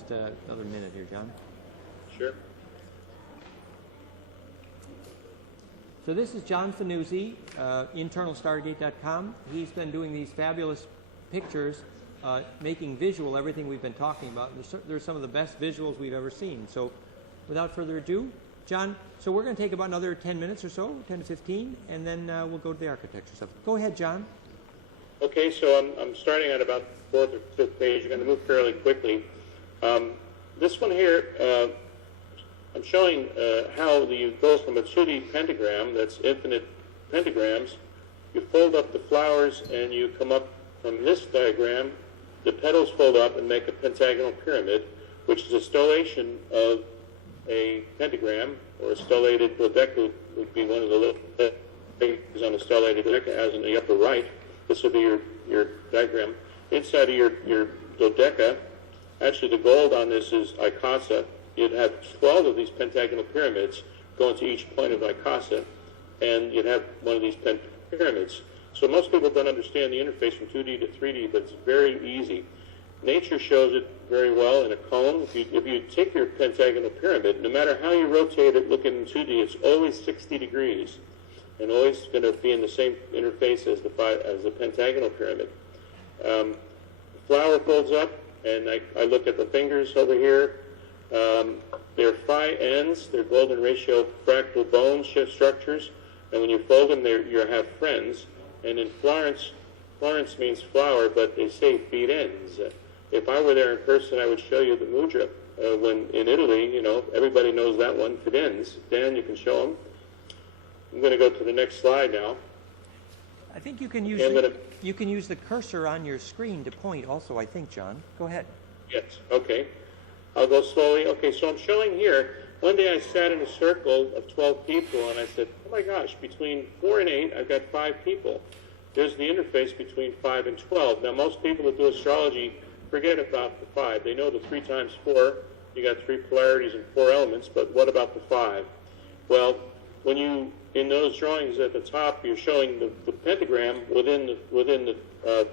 just another minute here, John. Sure. So this is John Fanuzzi, internalstargate.com. He's been doing these fabulous pictures, making visual everything we've been talking about. They're some of the best visuals we've ever seen. So without further ado, John, so we're going to take about another 10 minutes or so, 10 to 15, and then we'll go to the architecture stuff. Go ahead, John. Okay, so I'm starting at about the 4th or 5th page. I'm going to move fairly quickly. This one here, I'm showing how you go from a 2D pentagram, that's infinite pentagrams, you fold up the flowers and you come up from this diagram, the petals fold up and make a pentagonal pyramid, which is a stellation of a pentagram, or a stellated dodeca would be one of the little things on a stellated dodeca, as in the upper right. This would be your diagram. Inside of your dodeca, actually the gold on this is Icasa. You'd have 12 of these pentagonal pyramids going to each point of Icasa, and you'd have one of these pyramids. So most people don't understand the interface from 2D to 3D, but it's very easy. Nature shows it very well in a cone. If you take your pentagonal pyramid, no matter how you rotate it looking in 2D, it's always 60 degrees and always going to be in the same interface as the pentagonal pyramid. Flower folds up, and I look at the fingers over here. They're phi ends, they're golden ratio fractal bone structures, and when you fold them, you have friends. And in Florence means flower, but they say feet ends. If I were there in person, I would show you the mudra. When in Italy, everybody knows that one, fidens. Dan, you can show them. I'm going to go to the next slide now. I think you can use the cursor on your screen to point also, I think, John. Go ahead. Yes, okay. I'll go slowly. Okay, so I'm showing here, one day I sat in a circle of 12 people, and I said, oh my gosh, between 4 and 8, I've got 5 people. There's the interface between 5 and 12. Now, most people that do astrology forget about the 5. They know the 3 times 4. You got 3 polarities and 4 elements, but what about the 5? Well, when you, in those drawings at the top, you're showing the pentagram within the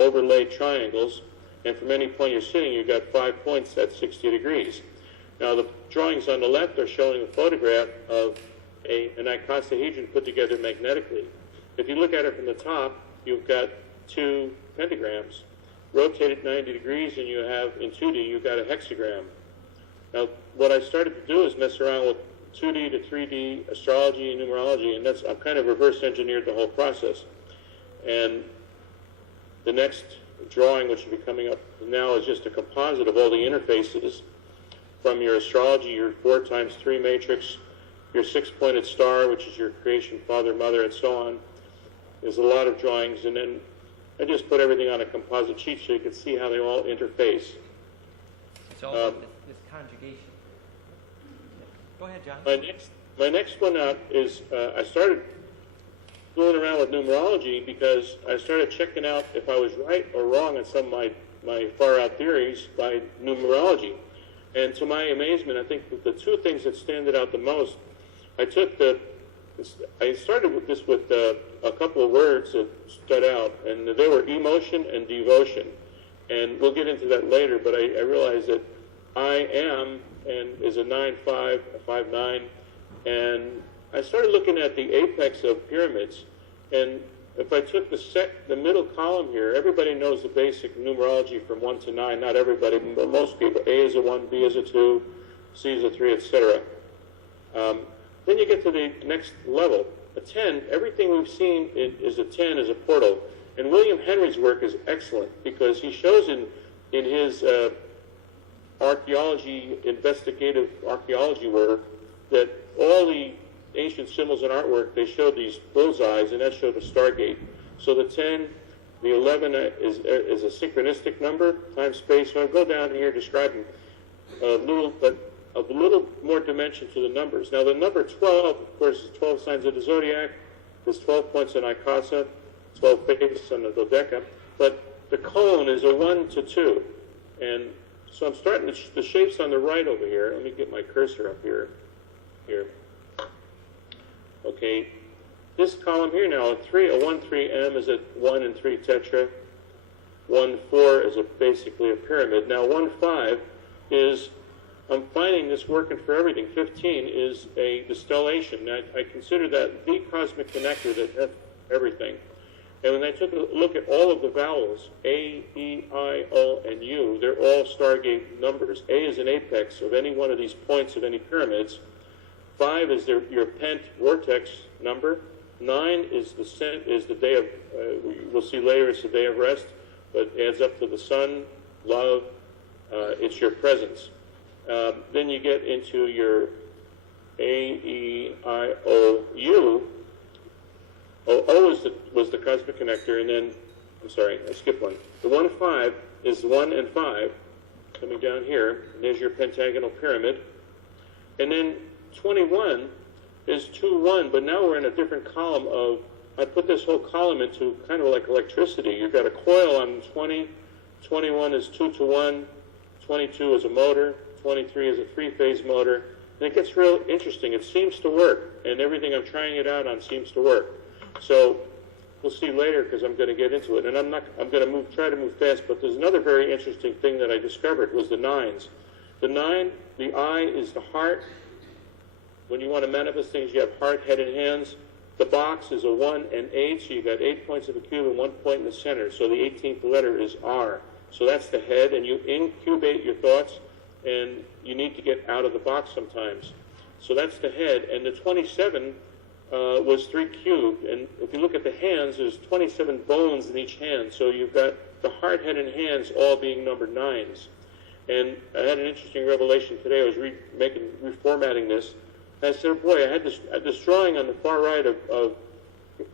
overlaid triangles, and from any point you're sitting, you've got 5 points at 60 degrees. Now, the drawings on the left are showing a photograph of an icosahedron put together magnetically. If you look at it from the top, you've got 2 pentagrams. Rotate it 90 degrees, and you have, in 2D, you've got a hexagram. Now, what I started to do is mess around with 2D to 3D astrology and numerology, and I've kind of reverse engineered the whole process. And the next drawing, which will be coming up now, is just a composite of all the interfaces from your astrology, your 4x3 matrix, your 6-pointed star, which is your creation, father, mother, and so on. There's a lot of drawings, and then I just put everything on a composite sheet so you can see how they all interface. It's all about this conjugation. Go ahead, John. My next one is I started fooling around with numerology because I started checking out if I was right or wrong on some of my far-out theories by numerology. And to my amazement, I think that the 2 things that stand out the most, I started with this with a couple of words that stood out, and they were emotion and devotion. And we'll get into that later, but I realized that I am is a 9-5, a 5-9, and I started looking at the apex of pyramids, and if I took the middle column here, everybody knows the basic numerology from 1 to 9. Not everybody, but most people. A is a 1, B is a 2, C is a 3, etc. Then you get to the next level. A 10, everything we've seen is a 10 is a portal. And William Henry's work is excellent because he shows in his investigative archaeology work, that all the ancient symbols and artwork, they showed these bullseyes, and that showed a stargate. So the 10, the 11 is a synchronistic number, time, space. So I'll go down here describing a little more dimension to the numbers. Now the number 12, of course, is 12 signs of the zodiac. There's 12 points in Icasa, 12 faces on the dodeca. But the cone is a 1 to 2. And so I'm starting the shapes on the right over here. Let me get my cursor up here. Okay, this column here now, a 1-3M is a 1 and 3 tetra. 1-4 is basically a pyramid. Now 1-5 is I'm finding this working for everything. 15 is the stellation. I consider that the cosmic connector that has everything. And when I took a look at all of the vowels, A, E, I, O, and U, they're all Stargate numbers. A is an apex of any one of these points of any pyramids. 5 is your pent vortex number. 9 is the day of, we'll see later, it's the day of rest, but adds up to the sun, love, it's your presence. Then you get into your A, E, I, O, U. O was the cosmic connector, and then, I'm sorry, I skipped one. The 1, 5 is 1 and 5, coming down here. There's your pentagonal pyramid. And then 21 is 2, 1, but now we're in a different column of, I put this whole column into kind of like electricity. You've got a coil on 20, 21 is 2 to 1, 22 is a motor, 23 is a 3-phase motor, and it gets real interesting. It seems to work, and everything I'm trying it out on seems to work. So we'll see later because I'm going to get into it, and I'm going to try to move fast. But there's another very interesting thing that I discovered was the 9s. The 9, the I is the heart. When you want to manifest things, you have heart, head, and hands. The box is a 1 and 8, so you've got 8 points of a cube and 1 point in the center. So the 18th letter is R. So that's the head, and you incubate your thoughts, and you need to get out of the box sometimes. So that's the head, and the 27 was 3 cubed, and if you look at the hands, there's 27 bones in each hand, so you've got the heart, head, and hands all being number 9s. And I had an interesting revelation today. I was reformatting this, and I said, boy, I had this drawing on the far right of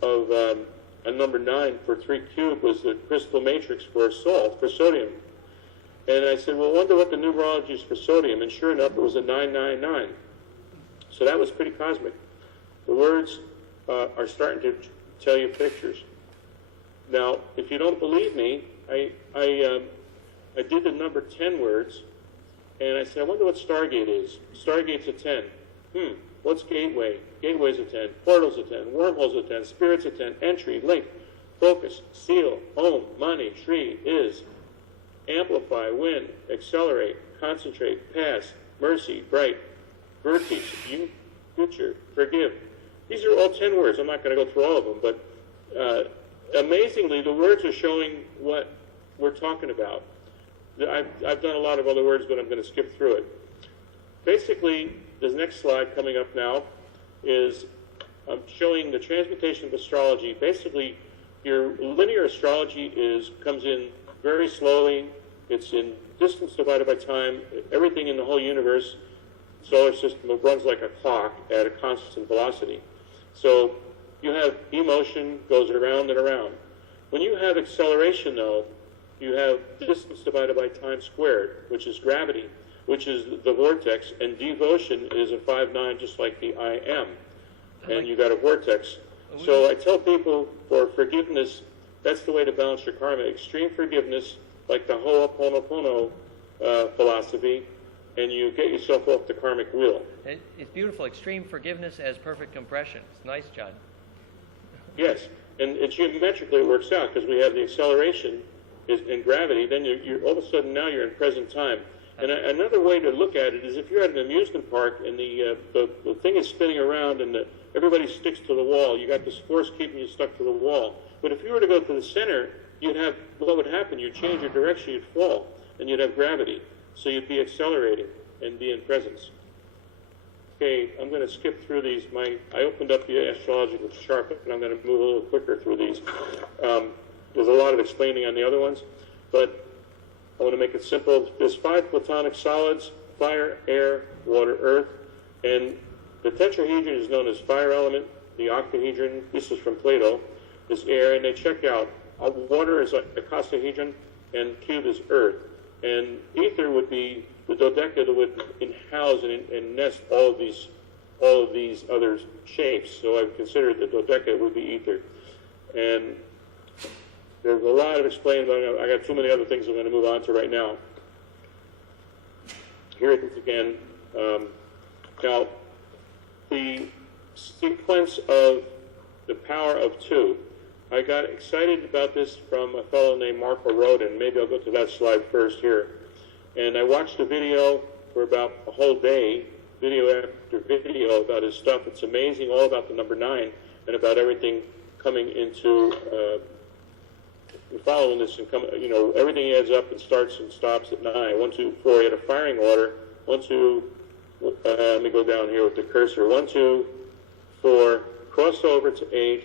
a number 9 for 3 cubed was the crystal matrix for salt, for sodium. And I said, well, I wonder what the numerology is for sodium, and sure enough, it was a 999. So that was pretty cosmic. The words are starting to tell you pictures. Now, if you don't believe me, I did the number 10 words, and I said, I wonder what Stargate is. Stargate's a 10. What's gateway? Gateway's a 10. Portal's a 10. Wormhole's a 10. Spirit's a 10. Entry, link, focus, seal, home, money, tree, is, amplify, win, accelerate, concentrate, pass, mercy, bright, vertice, you, future, forgive. These are all 10 words. I'm not going to go through all of them, but amazingly, the words are showing what we're talking about. I've done a lot of other words, but I'm going to skip through it. Basically, this next slide coming up now is showing the transmutation of astrology. Basically, your linear astrology comes in very slowly. It's in distance divided by time. Everything in the whole universe, solar system, runs like a clock at a constant velocity. So you have emotion goes around and around. When you have acceleration, though, you have distance divided by time squared, which is gravity, which is the vortex, and devotion is a 5-9, just like the I am. And you got a vortex. So I tell people for forgiveness, that's the way to balance your karma. Extreme forgiveness, like the Ho'oponopono philosophy, and you get yourself off the karmic wheel. It's beautiful. Extreme forgiveness as perfect compression. It's nice, John. Yes, and geometrically it works out because we have the acceleration in gravity. Then you're all of a sudden now you're in present time. And another way to look at it is if you're at an amusement park and the thing is spinning around and everybody sticks to the wall, you got this force keeping you stuck to the wall. But if you were to go to the center, what would happen? You'd change your direction, you'd fall, and you'd have gravity. So you'd be accelerating and be in presence. Okay, I'm going to skip through these. I opened up the astrological chart, and I'm going to move a little quicker through these. There's a lot of explaining on the other ones, but I want to make it simple. There's 5 platonic solids: fire, air, water, earth, and the tetrahedron is known as fire element. The octahedron, this is from Plato, is air, and they check out. Water is a icosahedron, and cube is earth. And ether would be the dodeca that would house and nest all of these other shapes. So I've considered the dodeca would be ether. And there's a lot of explaining about it. I got too many other things I'm going to move on to right now. Here it is again. Now, the sequence of the power of 2. I got excited about this from a fellow named Marco Rodin. Maybe I'll go to that slide first here. And I watched a video for about a whole day, video after video about his stuff. It's amazing, all about the number 9 and about everything coming into following this and coming. Everything adds up and starts and stops at 9. 1, 2, 4. He had a firing order. 1, 2. Let me go down here with the cursor. 1, 2, 4. Cross over to 8.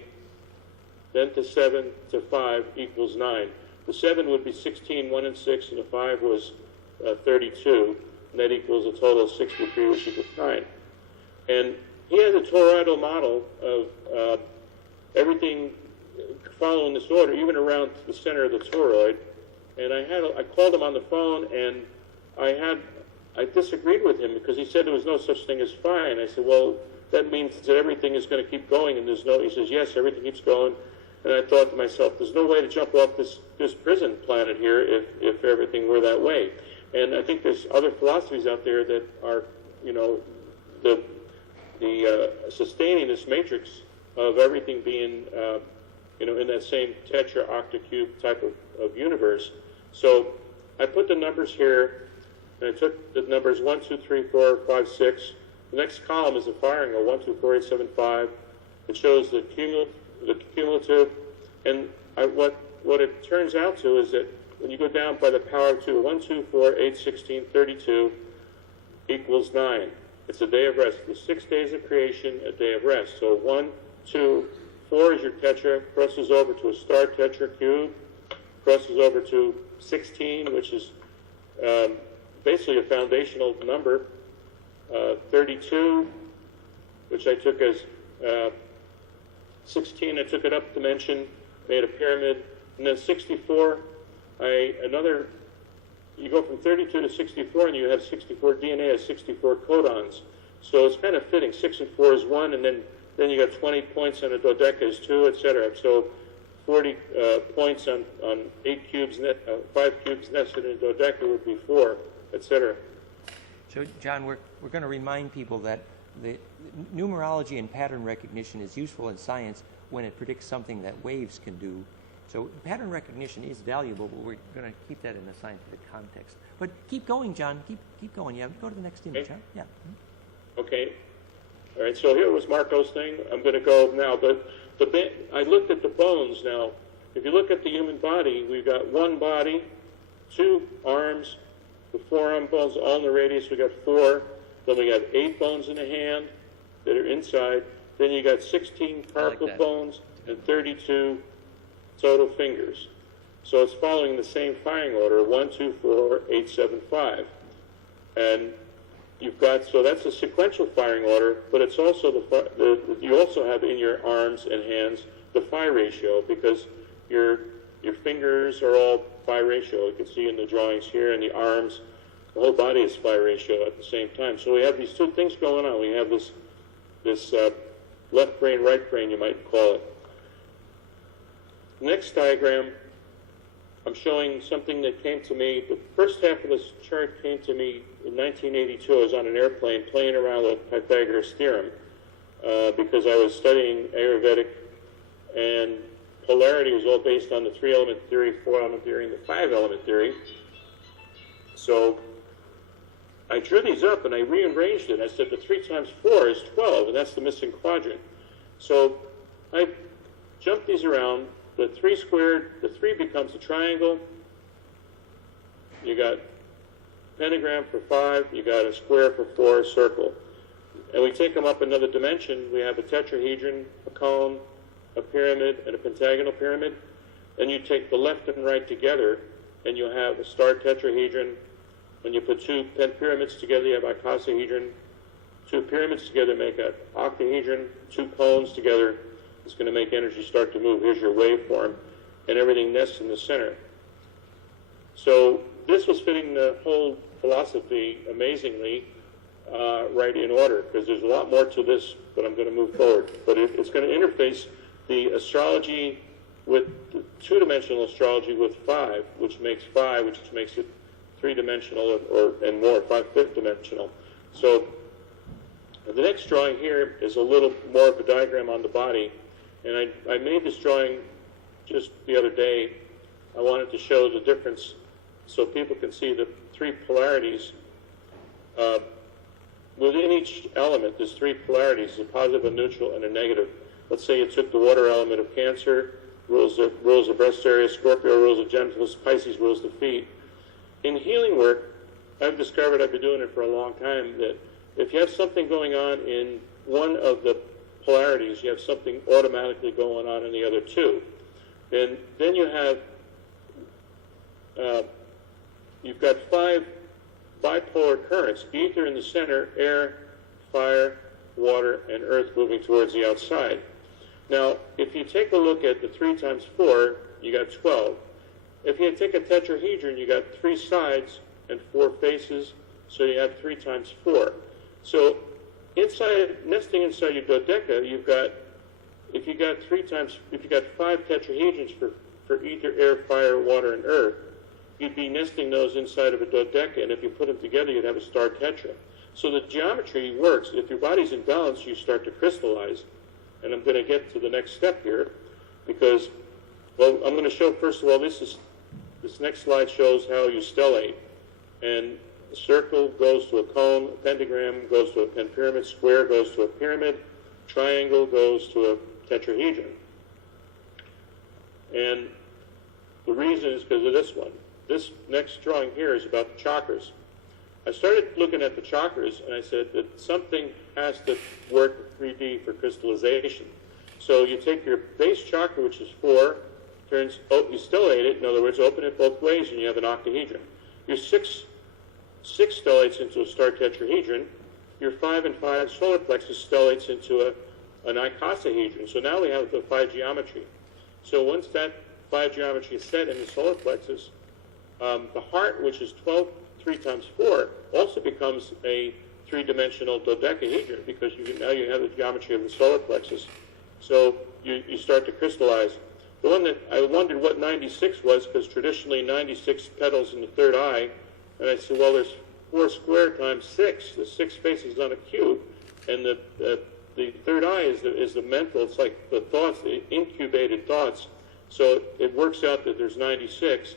Then to 7 to 5 equals 9. The 7 would be 16, 1 and 6, and the 5 was 32. And that equals a total of 63, which equals 9. And he has a toroidal model of everything following this order, even around the center of the toroid. And I called him on the phone, and I disagreed with him because he said there was no such thing as phi. And I said, well, that means that everything is going to keep going, and there's no. He says, yes, everything keeps going. And I thought to myself, there's no way to jump off this prison planet here if everything were that way. And I think there's other philosophies out there that are, sustaining this matrix of everything being, in that same tetra octacube type of universe. So I put the numbers here, and I took the numbers 1, 2, 3, 4, 5, 6. The next column is the firing of 1, 2, 4, 8, 7, 5. It shows the cumulative, and what it turns out to is that when you go down by the power of 2, 1, 2, 4, 8, 16, 32 equals 9. It's a day of rest. The 6 days of creation, a day of rest. So 1, 2, 4 is your tetra, crosses over to a star tetra cube, crosses over to 16, which is basically a foundational number. 32, which I took as 16, I took it up dimension, made a pyramid, and then 64, you go from 32 to 64, and you have 64 DNA has 64 codons. So it's kind of fitting. 6 and 4 is 1, and then you got 20 points on a dodeca is 2, etc. So 40 points on 8 cubes, 5 cubes nested in a dodeca would be 4, etc. So, John, we're going to remind people that the numerology and pattern recognition is useful in science when it predicts something that waves can do. So pattern recognition is valuable, but we're going to keep that in a scientific context. But keep going, John. Keep going. Yeah, go to the next image. Okay. Huh? Yeah. Okay. All right. So here was Marco's thing. I'm going to go now. But I looked at the bones. Now, if you look at the human body, we've got one body, 2 arms, the forearm bones all in the radius. We got 4. Then we got 8 bones in the hand that are inside. Then you got 16 carpal bones and 32 total fingers. So it's following the same firing order, 1, 2, 4, 8, 7, 5. And you've got, so that's a sequential firing order, but it's also you also have in your arms and hands the phi ratio, because your fingers are all phi ratio. You can see in the drawings here, and the arms, the whole body is phi ratio at the same time. So we have these two things going on. We have this left brain, right brain, you might call it. Next diagram, I'm showing something that came to me. The first half of this chart came to me in 1982. I was on an airplane playing around with Pythagoras Theorem because I was studying Ayurvedic, and polarity was all based on the 3-element theory, 4-element theory, and the 5-element theory. So I drew these up and I rearranged it. I said the 3 times 4 is 12, and that's the missing quadrant. So I jumped these around. The 3 squared, the 3 becomes a triangle. You got pentagram for 5, you got a square for 4, a circle. And we take them up another dimension. We have a tetrahedron, a cone, a pyramid, and a pentagonal pyramid. Then you take the left and right together, and you have a star tetrahedron. When you put 2 pyramids together, you have icosahedron. 2 pyramids together make an octahedron. 2 cones together is going to make energy start to move. Here's your waveform, and everything nests in the center. So this was fitting the whole philosophy amazingly right in order, because there's a lot more to this, but I'm going to move forward. But it's going to interface the astrology with the 2-dimensional astrology with 5, which makes it 3-dimensional and more, 5/5 dimensional. So the next drawing here is a little more of a diagram on the body. And I made this drawing just the other day. I wanted to show the difference so people can see the three polarities. Within each element, there's three polarities, a positive, a neutral, and a negative. Let's say you took the water element of Cancer, rules the breast area, Scorpio rules the genitals, Pisces rules the feet. In healing work, I've discovered, I've been doing it for a long time, that if you have something going on in one of the polarities, you have something automatically going on in the other two. And then you have, you've got 5 bipolar currents, ether in the center, air, fire, water, and earth moving towards the outside. Now, if you take a look at the 3 times 4, you got 12. If you take a tetrahedron, you got 3 sides and 4 faces, so you have 3 times 4. So nesting inside your dodeca, you've got, if you got 5 tetrahedrons for ether, air, fire, water, and earth, you'd be nesting those inside of a dodeca, and if you put them together, you'd have a star tetra. So the geometry works. If your body's in balance, you start to crystallize. And I'm going to get to the next step here, because, well, I'm going to show, first of all, this next slide shows how you stellate. And a circle goes to a cone, a pentagram goes to a pentapyramid, square goes to a pyramid, triangle goes to a tetrahedron. And the reason is because of this one. This next drawing here is about the chakras. I started looking at the chakras, and I said that something has to work 3D for crystallization. So you take your base chakra, which is 4, you stellate it, in other words, open it both ways, and you have an octahedron. Your 6 stellates into a star tetrahedron. Your 5 and 5 solar plexus stellates into an icosahedron. So now we have the 5 geometry. So once that 5 geometry is set in the solar plexus, the heart, which is 3 times 4, also becomes a 3-dimensional dodecahedron, because now you have the geometry of the solar plexus. So you start to crystallize. The one that I wondered what 96 was, because traditionally 96 petals in the third eye, and I said, well, there's 4 squared times 6. The 6 faces on a cube, and the third eye is the mental. It's like the thoughts, the incubated thoughts. So it works out that there's 96.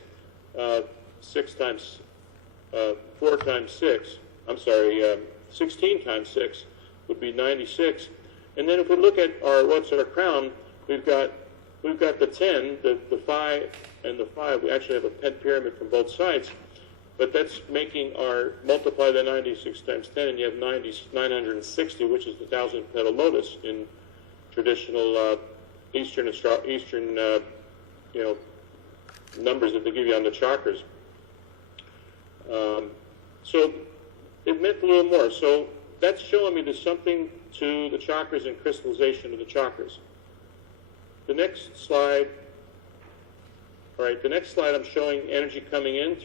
4 times 6. I'm sorry, 16 times 6 would be 96. And then if we look at what's our crown, we've got the 10, the 5, and the 5. We actually have a pentapyramid from both sides, but that's making multiply the 96 times 10, and you have 960, which is the 1,000-petal lotus in traditional Eastern numbers that they give you on the chakras. So it meant a little more. So that's showing me there's something to the chakras and crystallization of the chakras. The next slide, I'm showing energy coming in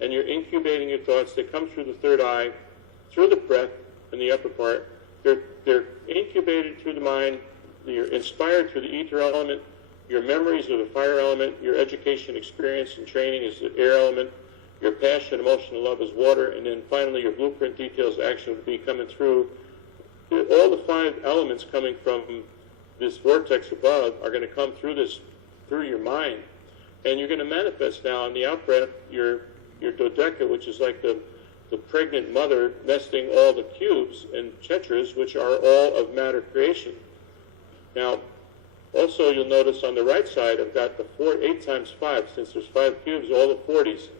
and you're incubating your thoughts. They come through the third eye, through the breath in the upper part. They're incubated through the mind. You're inspired through the ether element. Your memories are the fire element. Your education, experience, and training is the air element. Your passion, emotion, and love is water. And then finally, your blueprint details action would be coming through. All the 5 elements coming from this vortex above are going to come through your mind. And you're going to manifest now on the out-breath your dodeca, which is like the pregnant mother nesting all the cubes and chetras, which are all of matter creation. Now, also you'll notice on the right side, I've got the 8 times 5. Since there's 5 cubes, all the 40s.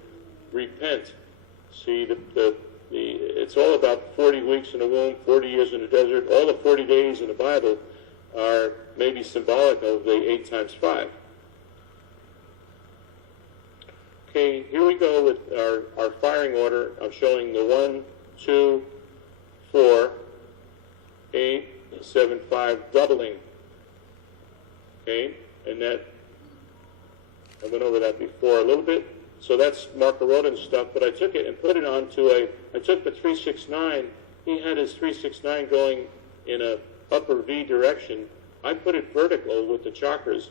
Repent. See, it's all about 40 weeks in the womb, 40 years in the desert. All the 40 days in the Bible are maybe symbolic of the 8 times 5. Okay, here we go with our firing order. I'm showing the 1, 2, 4, 8, 7, 5 doubling. Okay, and that, I went over that before a little bit. So that's Marco Rodin's stuff, but I took it and put it onto I took the 369. He had his 369 going in a upper V direction. I put it vertical with the chakras,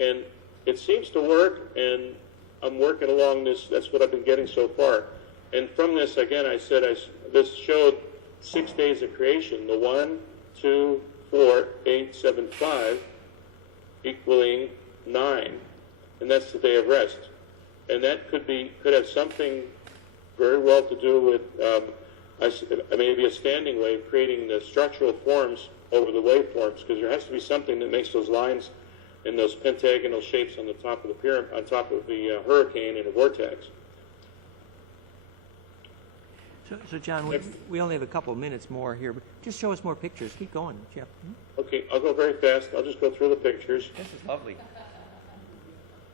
and it seems to work, and I'm working along this. That's what I've been getting so far. And from this, again, I said this showed 6 days of creation. The 1, 2, 4, 8, 7, 5 equaling 9, and that's the day of rest. And that could have something very well to do with maybe a standing wave, creating the structural forms over the waveforms, because there has to be something that makes those lines and those pentagonal shapes on the top of the pyramid, on top of the hurricane in a vortex. So John, we only have a couple of minutes more here, but just show us more pictures. Keep going, Jeff. Okay, I'll go very fast. I'll just go through the pictures. This is lovely.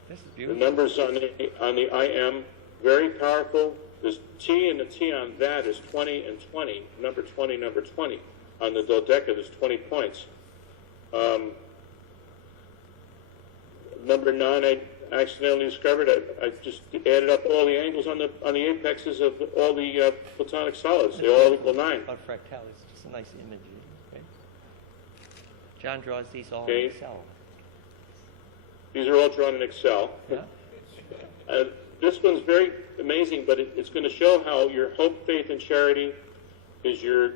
This is The beautiful. numbers on the IM, very powerful. There's T, and the T on that is 20 and 20. Number 20, number 20. On the dodeca, there's 20 points. Number 9, I accidentally discovered. I just added up all the angles on the apexes of all the platonic solids. They all equal 9. About fractal, it's just a nice image. Okay? John draws these all Okay. in Excel. These are all drawn in Excel. Yeah. This one's very amazing, but it's going to show how your hope, faith, and charity is your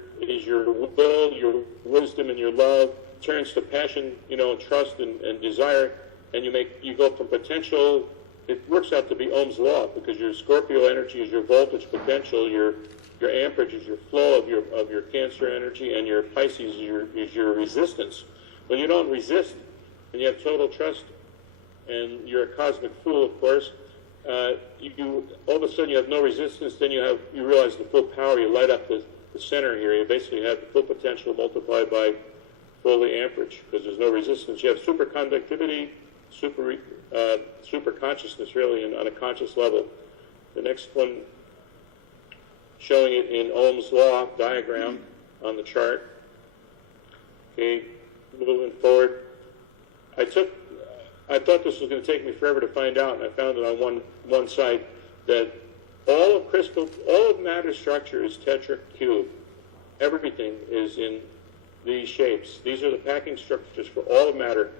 will, your wisdom, and your love turns to passion, and trust and desire, and you go from potential. It works out to be Ohm's law, because your Scorpio energy is your voltage potential, your amperage is your flow of your Cancer energy, and your Pisces is your resistance. When you don't resist and you have total trust, and you're a cosmic fool, of course, you all of a sudden you have no resistance. Then you realize the full power. You light up the center here. You basically have the full potential multiplied by fully amperage, because there's no resistance. You have superconductivity, super consciousness, really, and on a conscious level. The next one, showing it in Ohm's law diagram on the chart. Okay, moving forward. I thought this was going to take me forever to find out, and I found it on one site that all of matter structure is tetra cube. Everything is in these shapes. These are the packing structures for all of matter.